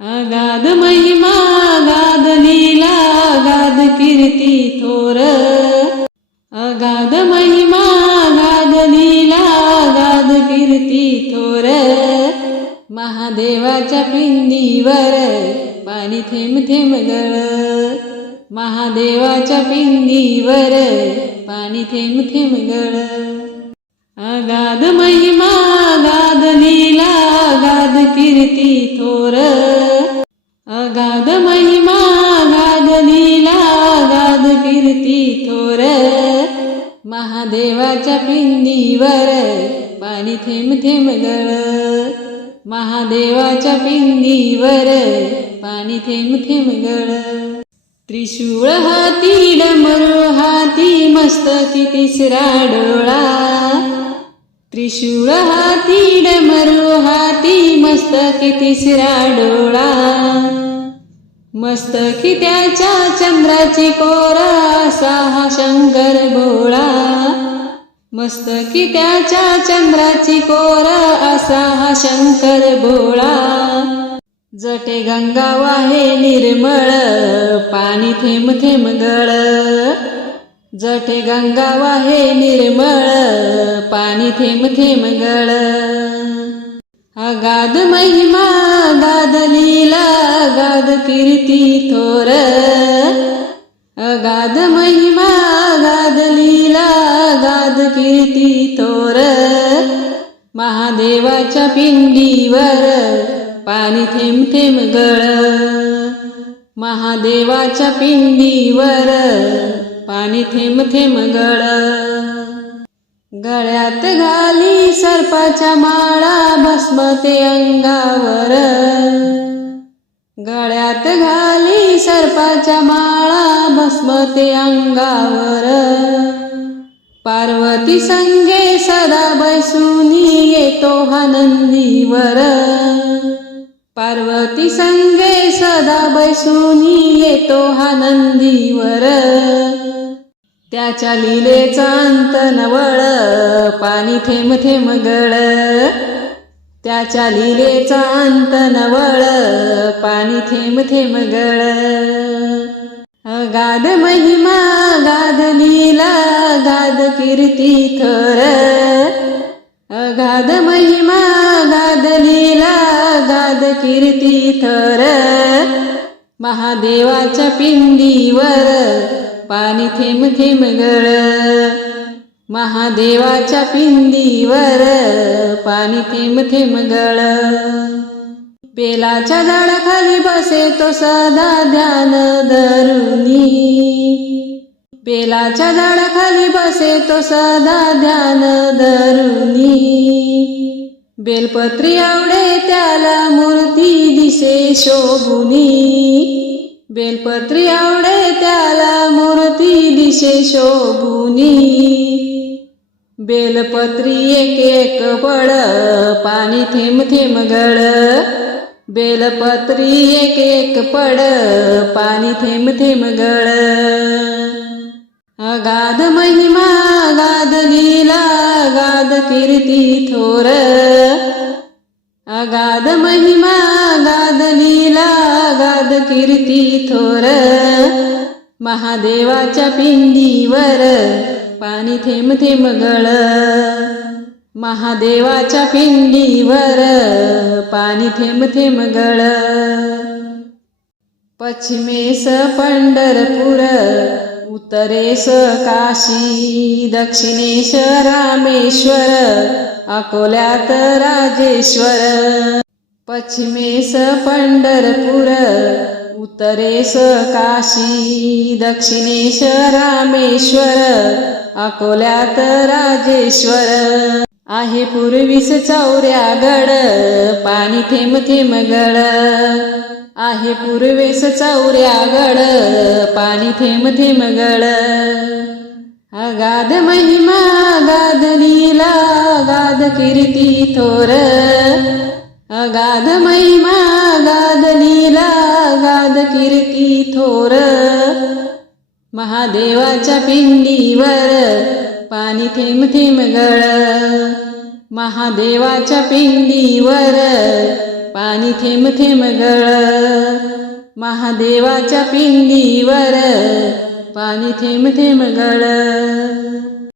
अगाध महिमा अगाध लीला अगाध कीर्ती थोर. अगाध महिमा अगाध लीला अगाध कीर्ती थोर. महादेवाच्या पिंडीवर पाणी थेंब थेंब गळ. महादेवाच्या पिंडीवर पाणी थेंब थेंब गळ. अगाध महिमा अगाध लीला गाध कीर्ती थोर. अगाध महिमा अगाध लीला अगाध कीर्ती थोर. महादेवाच्या पिंडीवर पाणी थेंब थेंब गळ महादेवाच्या पिंडीवर पाणी थेंब थेंब गळ त्रिशूळ हाती डमरू हाती मस्तकी तिसरा डोळा. त्रिशूळ हाती डमरू हाती मस्तकी तिसरा डोळा. मस्तकी त्याच्या चंद्राची कोरा असा हा शंकर भोळा मस्तकी त्याच्या चंद्राची कोरा असा हा शंकर भोळा जटे गंगा वाहे निर्मळ पाणी थेंब थेंब गळ. जटे गंगा वाहे निर्मळ पाणी थेंब थेंब गळ. अगाध महिमा गाद लीला गाद कीर्ती थोर. अगाध महिमा गाद लीला गाद कीर्ती थोर. महादेवाच्या पिंडीवर पाणी थेंब थेंब गळ. महादेवाच्या पिंडीवर पाणी थेंब थेंब गळ. गळ्यात घाली सर्पाच्या माळा भस्म ते अंगावर. गळ्यात घाली सर्पाच्या माळा भस्म ते अंगावर. पार्वती संगे सदा बैसुनी येतो हा नंदीवर. पार्वती संगे सदा बैसुनी येतो हा नंदीवर. त्याच्या लिलेचा अंत नवळ पाणी थेंब थेंब गळ. त्याच्या लिलेचा अंत नवळ पाणी थेंब थेंब गळ. गाद महिमा गाद लीला गाद कीर्ती थोर. गाद महिमा गाद लीला गाद कीर्ती थोर. महादेवाच्या पिंडीवर पाणी थेंब थेंब गळ. महादेवाच्या पिंदीवर पाणी थेंब थेंब गळ. बेलाच्या झाडाखाली बसे तो सदा ध्यान धरुनी. बेलाच्या झाडाखाली बसे तो सदा ध्यान धरुनी. बेलपत्री आवडे त्याला मूर्ती दिसे शोभुनी. बेलपत्री आवडे मूर्ती शोभुनी बेलपत्री एक एक पड पाणी थेंब थेंब गळ. बेलपत्री एक एक पड पाणी थेंब थेंब गळ. अगाध महिमा अगाध लीला अगाध कीर्ती थोर. अगाध महिमा अगाध लीला अगाध कीर्ती थोर. महादेवाच्या पिंडीवर पाणी थेंब थेंब गळ. महादेवाच्या पिंडीवर पाणी थेंब थेंब गळ. पश्चिमेस पंढरपूर उत्तरेस काशी दक्षिणेश रामेश्वर अकोल्यात राजेश्वर. पश्चिमेस पंढरपूर उत्तरेश काशी दक्षिणेश रामेश्वर अकोल्यात राजेश्वर. आहे पूर्वीस चौऱ्यागड पाणी थेंब थेंब गड. आहे पूर्वेस चौऱ्यागड पाणी थेंब थेंब गड. अगाध महिमा गाध लीला गाध कीर्ती थोर. अगाध महिमा फिरकी थोर महादेवाच्या पिंडीवर पाणी थेंब थेंब गळ. महादेवाच्या पिंडीवर पाणी थेंब थेंब गळ. महादेवाच्या पिंडीवर पाणी थेंब थेंब गळ.